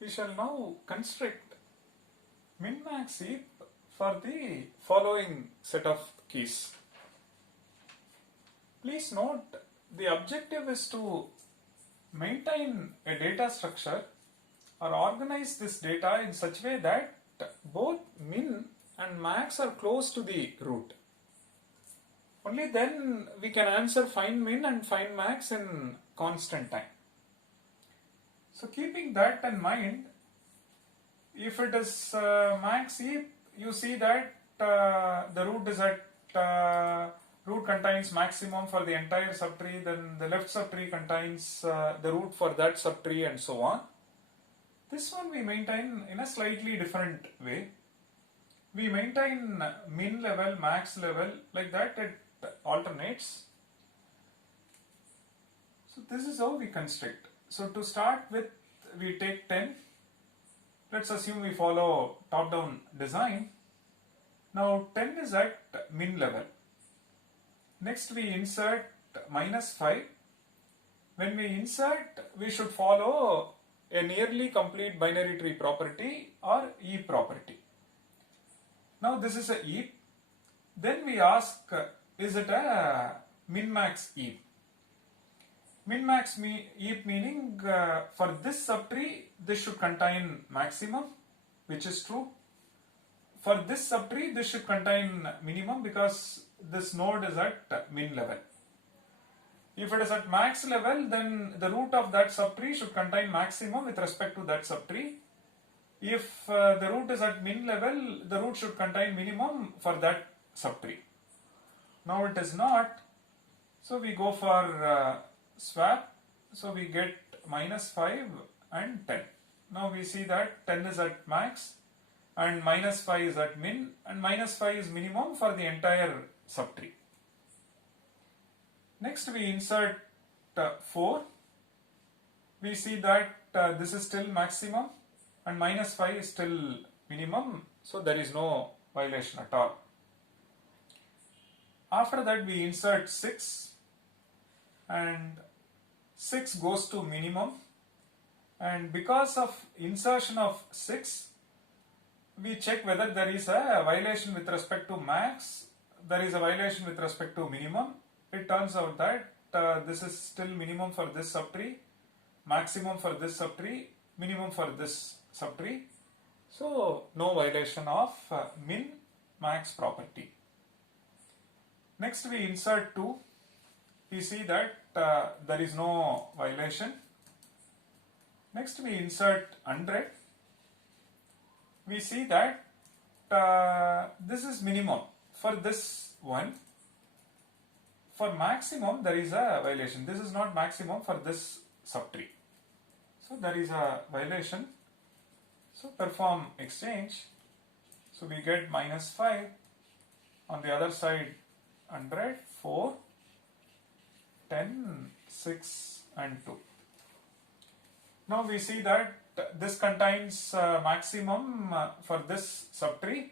We shall now construct min-max heap for the following set of keys. Please note, the objective is to maintain a data structure or organize this data in such a way that both min and max are close to the root. Only then we can answer find min and find max in constant time. So keeping that in mind, if it is max heap, you see that the root is at root contains maximum for the entire subtree, then the left subtree contains the root for that subtree, and so on. This one we maintain in a slightly different way. We maintain min level, max level, like that it alternates. So this is how we construct. So to start with, we take 10. Let's assume we follow top-down design. Now 10 is at min level. Next we insert minus 5. When we insert, we should follow a nearly complete binary tree property or heap property. Now this is a heap. Then we ask, is it a min-max heap? Min-max heap meaning for this subtree, this should contain maximum, which is true. For this subtree, this should contain minimum because this node is at min level. If it is at max level, then the root of that subtree should contain maximum with respect to that subtree. If the root is at min level, the root should contain minimum for that subtree. Now it is not, so we go for swap. So we get minus 5 and 10. Now we see that 10 is at max and minus 5 is at min, and minus 5 is minimum for the entire subtree. Next we insert 4. We see that this is still maximum and minus 5 is still minimum, so there is no violation at all. After that we insert 6 and 6 goes to minimum, and because of insertion of 6, we check whether there is a violation with respect to max, there is a violation with respect to minimum. It turns out that this is still minimum for this subtree, maximum for this subtree, minimum for this subtree. So no violation of min max property. Next we insert 2. We see that there is no violation. Next we insert 100. We see that this is minimum for this one. For maximum there is a violation. This is not maximum for this subtree. So there is a violation. So perform exchange. So we get minus 5. On the other side 100, 4, 10, 6 and 2. Now we see that this contains maximum for this subtree,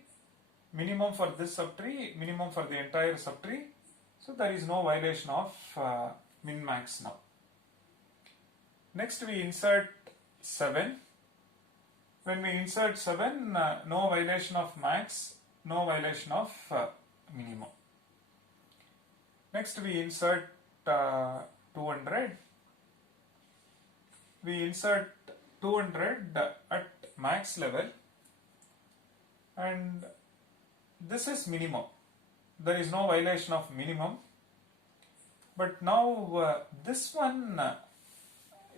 minimum for this subtree, minimum for the entire subtree. So there is no violation of min-max now. Next we insert 7. When we insert 7, no violation of max, no violation of minimum. Next we insert 200. We insert 200 at max level, and this is minimum. There is no violation of minimum. But now this one,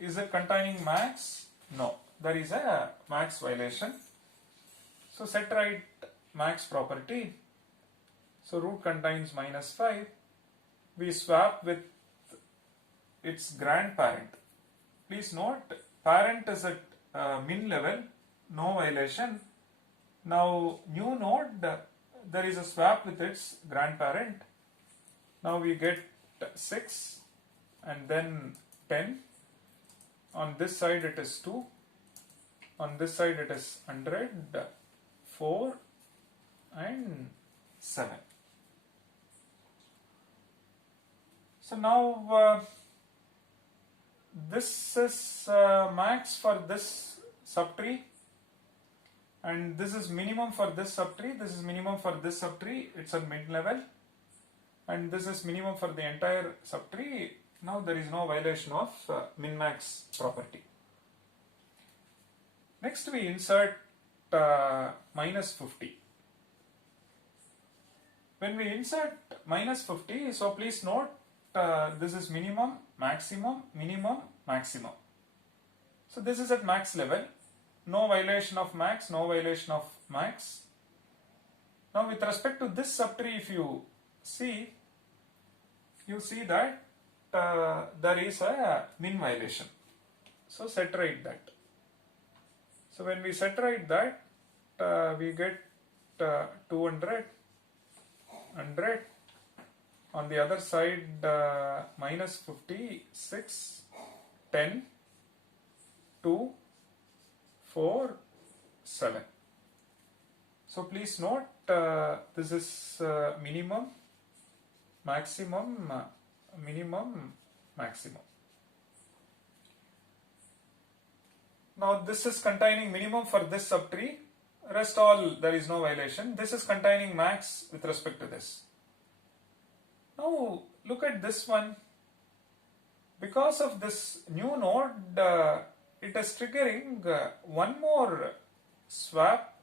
is it containing max? No, there is a max violation. So set right max property. So root contains minus 5. We swap with its grandparent. Please note, parent is at min level, no violation. Now new node, there is a swap with its grandparent. Now we get 6 and then 10. On this side it is 2. On this side it is 100, 4 and 7. So now this is max for this subtree, and this is minimum for this subtree, this is minimum for this subtree, it's at mid level, and this is minimum for the entire subtree. Now there is no violation of min-max property. Next we insert minus 50. When we insert minus 50, so please note this is minimum, maximum, minimum, maximum. So this is at max level. No violation of max, no violation of max. Now with respect to this subtree, if you see that there is a min violation. So set right that. So when we set right that, we get 200, 100. On the other side, minus 50, 6, 10, 2, 4, 7. So please note this is minimum, maximum, minimum, maximum. Now this is containing minimum for this subtree, rest all there is no violation. This is containing max with respect to this. Now look at this one. Because of this new node, it is triggering one more swap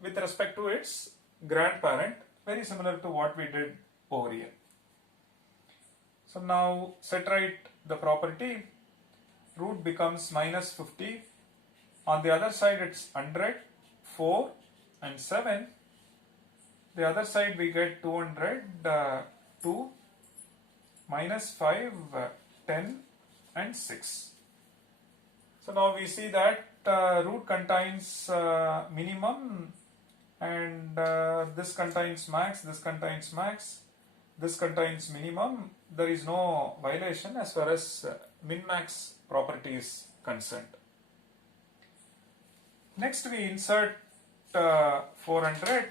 with respect to its grandparent, very similar to what we did over here. So now set right the property, root becomes minus 50. On the other side it's 100, 4 and 7. The other side we get 200, 2, minus 5, 10 and 6. So now we see that root contains minimum, and this contains max, this contains max, this contains minimum. There is no violation as far as min-max property is concerned. Next we insert 400.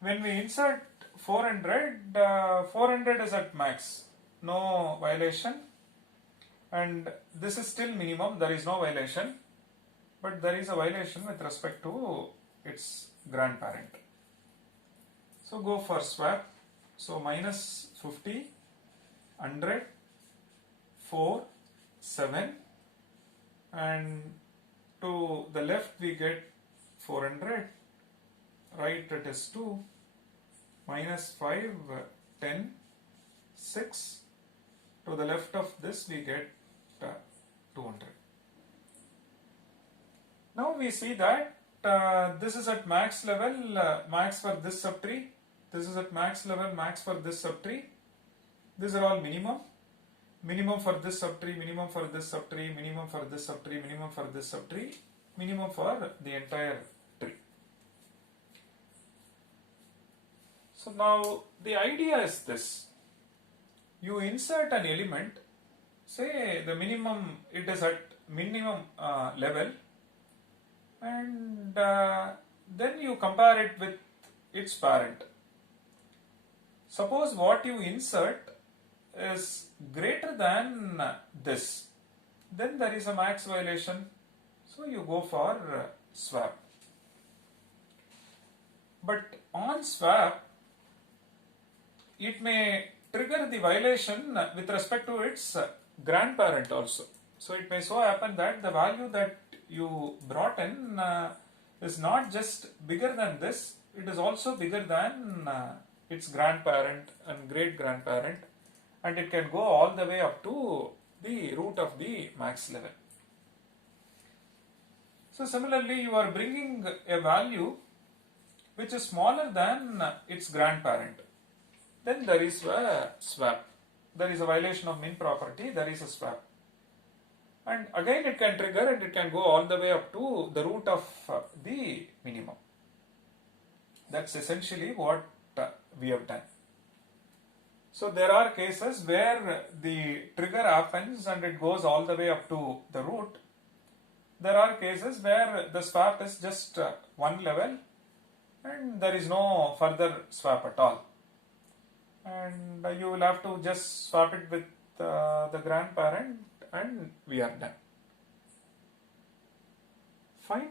When we insert 400, 400 is at max, no violation, and this is still minimum, there is no violation, but there is a violation with respect to its grandparent. So go for swap. So minus 50, 100, 4, 7, and to the left we get 400, right it is 2, minus 5, 10, 6, to the left of this we get 200. Now we see that this is at max level, max for this subtree, this is at max level, max for this subtree. These are all minimum. Minimum for this subtree, minimum for this subtree, minimum for this subtree, minimum for this subtree, minimum for the entire tree. So now the idea is this. You insert an element, say the minimum, it is at minimum level, and then you compare it with its parent. Suppose what you insert is greater than this, then there is a max violation, so you go for swap. But on swap, it may trigger the violation with respect to its grandparent also. So it may so happen that the value that you brought in is not just bigger than this, it is also bigger than its grandparent and great grandparent, and it can go all the way up to the root of the max level. So similarly, you are bringing a value which is smaller than its grandparent. Then there is a swap. There is a violation of min property, there is a swap. And again it can trigger and it can go all the way up to the root of the minimum. That's essentially what we have done. So there are cases where the trigger happens and it goes all the way up to the root. There are cases where the swap is just one level and there is no further swap at all. And you will have to just swap it with the grandparent and we are done. Fine.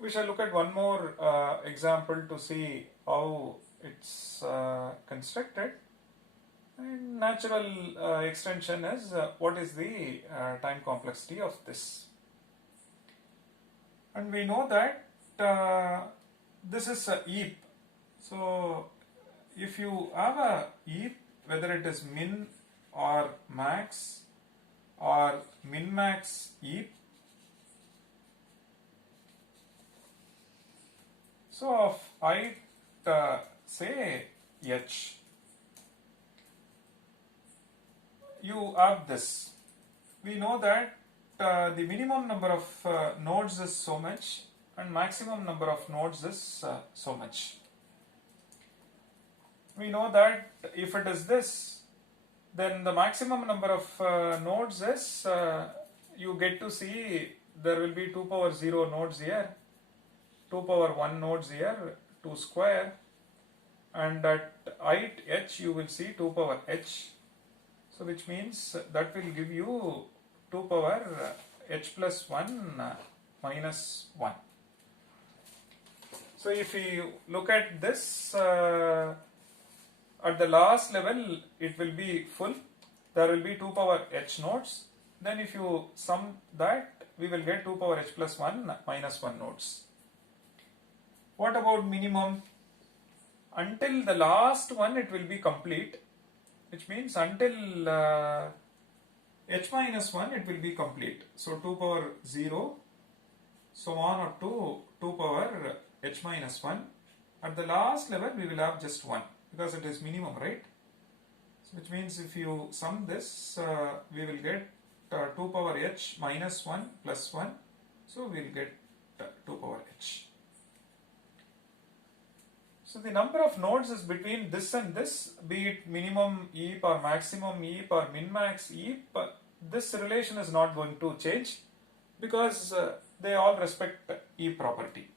We shall look at one more example to see how it's constructed. And natural extension is what is the time complexity of this. And we know that this is a heap. So if you have a heap, whether it is min or max or min max heap, so of height say h, you have this. We know that the minimum number of nodes is so much and maximum number of nodes is so much. We know that if it is this, then the maximum number of nodes is, you get to see there will be 2 power 0 nodes here, 2 power 1 nodes here, 2 square, and at height h you will see 2 power h. So which means that will give you 2 power h plus 1 minus 1. So if you look at this, at the last level it will be full, there will be 2 power h nodes. Then if you sum that, we will get 2 power h plus 1 minus 1 nodes. What about minimum? Until the last one it will be complete, which means until h minus 1 it will be complete. So 2 power 0, so on up to 2 power h minus 1. At the last level we will have just 1 because it is minimum, right? So which means if you sum this, we will get 2 power h minus 1 plus 1. So we will get 2 power h. So the number of nodes is between this and this, be it minimum heap or maximum heap or min-max heap. This relation is not going to change because they all respect heap property.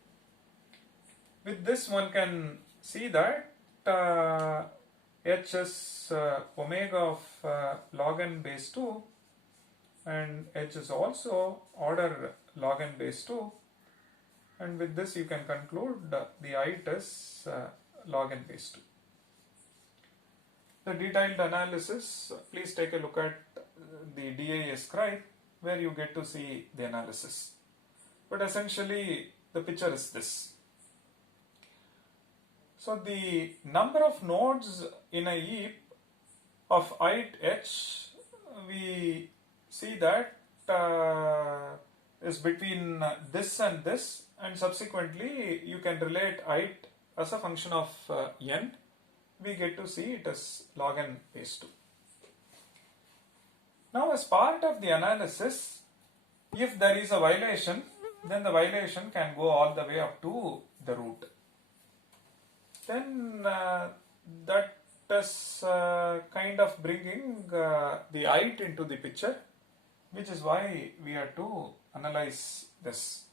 With this one can see that h is omega of log n base 2 and h is also order log n base 2. And with this you can conclude the height is log n base 2. The detailed analysis, please take a look at the DIA scribe where you get to see the analysis. But essentially the picture is this. So the number of nodes in a heap of height h, we see that is between this and this, and subsequently you can relate height as a function of n. We get to see it as log n base 2. Now as part of the analysis, if there is a violation, then the violation can go all the way up to the root. Then that is kind of bringing the height into the picture, which is why we have to analyze this.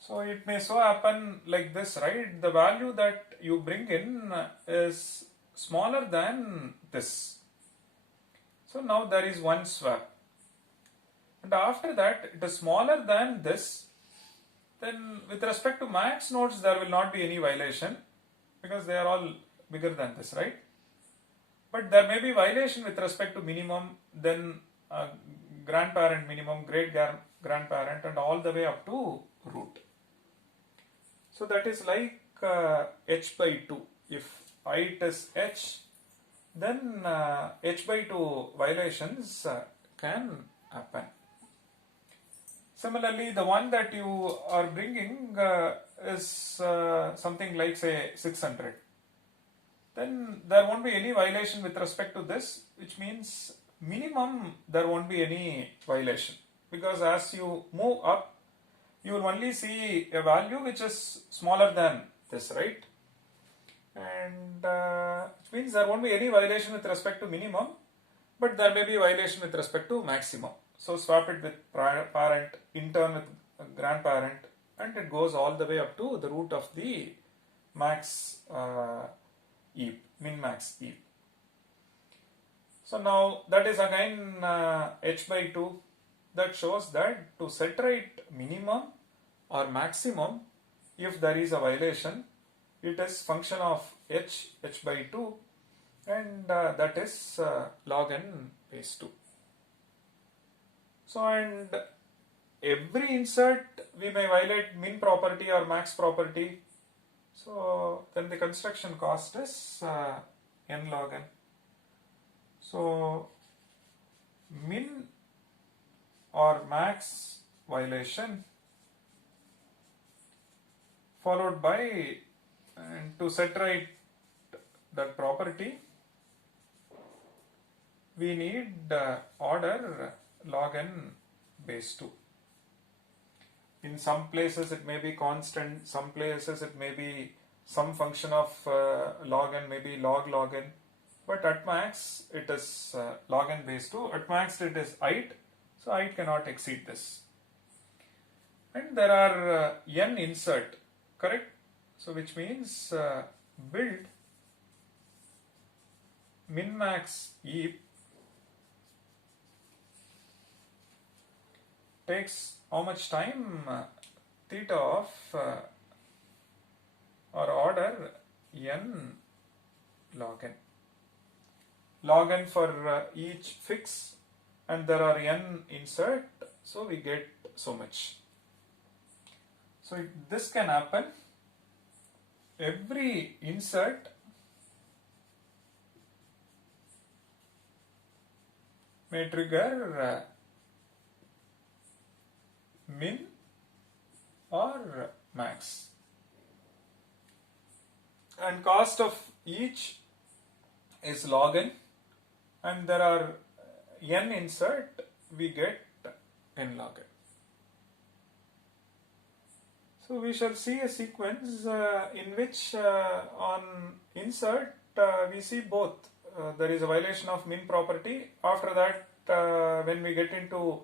So it may so happen like this, right? The value that you bring in is smaller than this. So now there is one swap. And after that it is smaller than this. Then with respect to max nodes there will not be any violation because they are all bigger than this, right? But there may be violation with respect to minimum, then grandparent minimum, great grandparent, and all the way up to root. So that is like h by 2. If height is h, then h by 2 violations can happen. Similarly, the one that you are bringing is something like say 600. Then there won't be any violation with respect to this, which means minimum there won't be any violation, because as you move up you will only see a value which is smaller than this, right? And which means there won't be any violation with respect to minimum, but there may be violation with respect to maximum. So swap it with parent, in turn with grandparent, and it goes all the way up to the root of the max heap, min-max heap. So now that is again h by 2. that shows that to set right minimum or maximum, if there is a violation, it is function of h by 2, and that is log n base 2. So, and every insert we may violate min property or max property. So then the construction cost is n log n. So min or max violation followed by, and to set right that property, we need order log n base 2. In some places it may be constant, some places it may be some function of log n, maybe log n, but at max it is log n base 2. At max it is ith, so ith cannot exceed this. And there are n insert, correct? So which means build min max heap takes how much time? Theta of or order n log n. Log n for each fix, and there are n insert, so we get so much. So this can happen. Every insert may trigger min or max, and cost of each is log n, and there are n insert, we get n log n. So we shall see a sequence in which on insert we see both. There is a violation of min property. After that, when we get into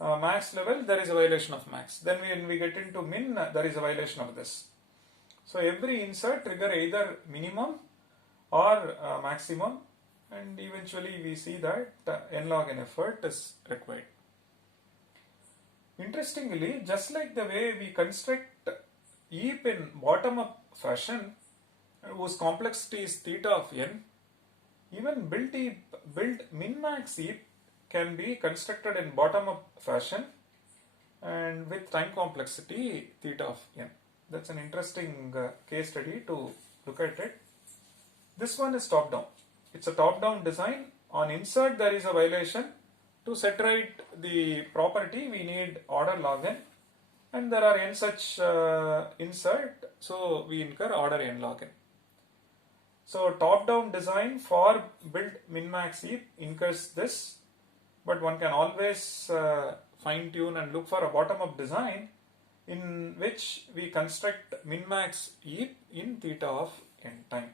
max level, there is a violation of max. Then when we get into min, there is a violation of this. So every insert trigger either minimum or maximum, and eventually we see that n log n effort is required. Interestingly, just like the way we construct heap in bottom up fashion, whose complexity is theta of n, even build min max heap can be constructed in bottom up fashion and with time complexity theta of n. That's an interesting case study to look at it. This one is top down. It's a top down design. On insert there is a violation. To set right the property we need order log n, and there are n such insert, so we incur order n log n. So top down design for build min max heap incurs this, but one can always fine tune and look for a bottom up design in which we construct min max heap in theta of n time.